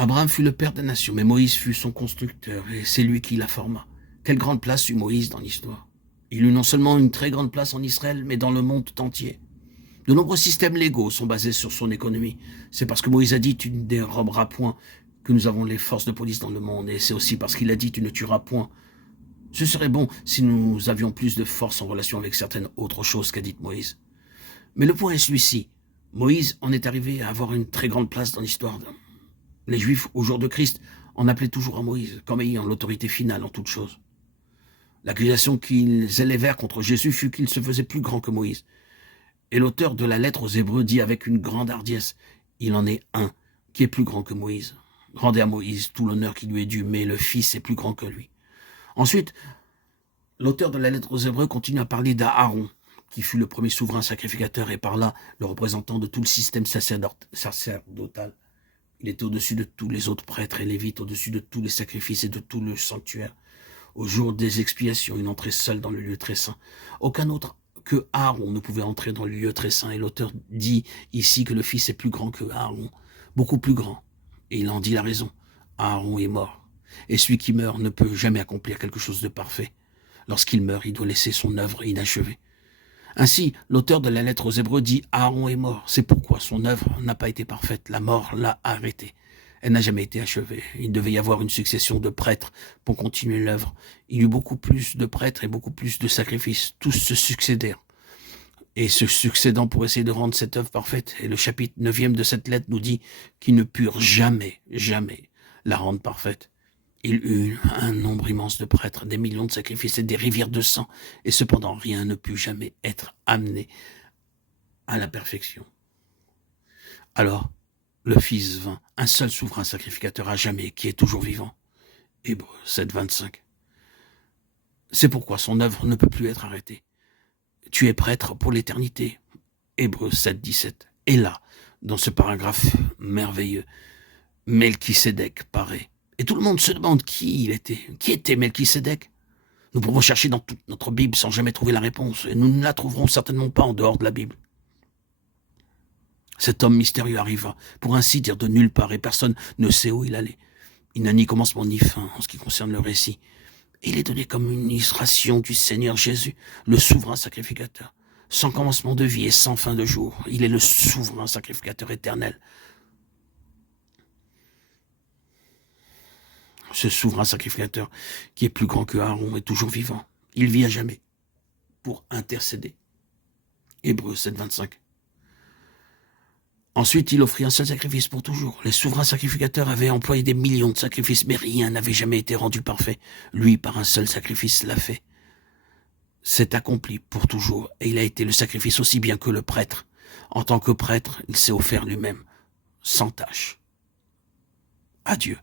Abraham fut le père des nations, mais Moïse fut son constructeur, et c'est lui qui la forma. Quelle grande place eut Moïse dans l'histoire. Il eut non seulement une très grande place en Israël, mais dans le monde entier. De nombreux systèmes légaux sont basés sur son économie. C'est parce que Moïse a dit « Tu ne déroberas point » que nous avons les forces de police dans le monde, et c'est aussi parce qu'il a dit « Tu ne tueras point ». Ce serait bon si nous avions plus de force en relation avec certaines autres choses qu'a dites Moïse. Mais le point est celui-ci. Moïse en est arrivé à avoir une très grande place dans l'histoire. Les Juifs, au jour de Christ, en appelaient toujours à Moïse, comme ayant l'autorité finale en toutes choses. L'accusation qu'ils élevèrent contre Jésus fut qu'il se faisait plus grand que Moïse. Et l'auteur de la lettre aux Hébreux dit avec une grande hardiesse, il en est un qui est plus grand que Moïse. Rendez à Moïse tout l'honneur qui lui est dû, mais le Fils est plus grand que lui. Ensuite, l'auteur de la lettre aux Hébreux continue à parler d'Aaron, qui fut le premier souverain sacrificateur et par là le représentant de tout le système sacerdotal. Il était au-dessus de tous les autres prêtres et lévites, au-dessus de tous les sacrifices et de tout le sanctuaire. Au jour des expiations, il entrait seul dans le lieu très saint. Aucun autre que Aaron ne pouvait entrer dans le lieu très saint. Et l'auteur dit ici que le Fils est plus grand que Aaron, beaucoup plus grand. Et il en dit la raison. Aaron est mort. Et celui qui meurt ne peut jamais accomplir quelque chose de parfait. Lorsqu'il meurt, il doit laisser son œuvre inachevée. Ainsi, l'auteur de la lettre aux Hébreux dit « Aaron est mort ». C'est pourquoi son œuvre n'a pas été parfaite. La mort l'a arrêtée. Elle n'a jamais été achevée. Il devait y avoir une succession de prêtres pour continuer l'œuvre. Il y eut beaucoup plus de prêtres et beaucoup plus de sacrifices. Tous se succédèrent. Et se succédant pour essayer de rendre cette œuvre parfaite. Et le chapitre 9e de cette lettre nous dit qu'ils ne purent jamais la rendre parfaite. Il eut un nombre immense de prêtres, des millions de sacrifices et des rivières de sang, et cependant rien ne put jamais être amené à la perfection. Alors, le Fils vint, un seul souverain sacrificateur à jamais, qui est toujours vivant. Hébreux 7, 25. C'est pourquoi son œuvre ne peut plus être arrêtée. Tu es prêtre pour l'éternité. Hébreux 7, 17. Et là, dans ce paragraphe merveilleux, Melchisédek paraît. Et tout le monde se demande qui il était. Qui était Melchisédek? Nous pouvons chercher dans toute notre Bible sans jamais trouver la réponse, et nous ne la trouverons certainement pas en dehors de la Bible. Cet homme mystérieux arriva, pour ainsi dire de nulle part, et personne ne sait où il allait. Il n'a ni commencement ni fin en ce qui concerne le récit. Et il est donné comme une illustration du Seigneur Jésus, le souverain sacrificateur. Sans commencement de vie et sans fin de jour, il est le souverain sacrificateur éternel. Ce souverain sacrificateur qui est plus grand que Aaron est toujours vivant. Il vit à jamais pour intercéder. Hébreux 7, 25. Ensuite, il offrit un seul sacrifice pour toujours. Les souverains sacrificateurs avaient employé des millions de sacrifices, mais rien n'avait jamais été rendu parfait. Lui, par un seul sacrifice, l'a fait. C'est accompli pour toujours, et il a été le sacrifice aussi bien que le prêtre. En tant que prêtre, il s'est offert lui-même, sans tâche. Adieu.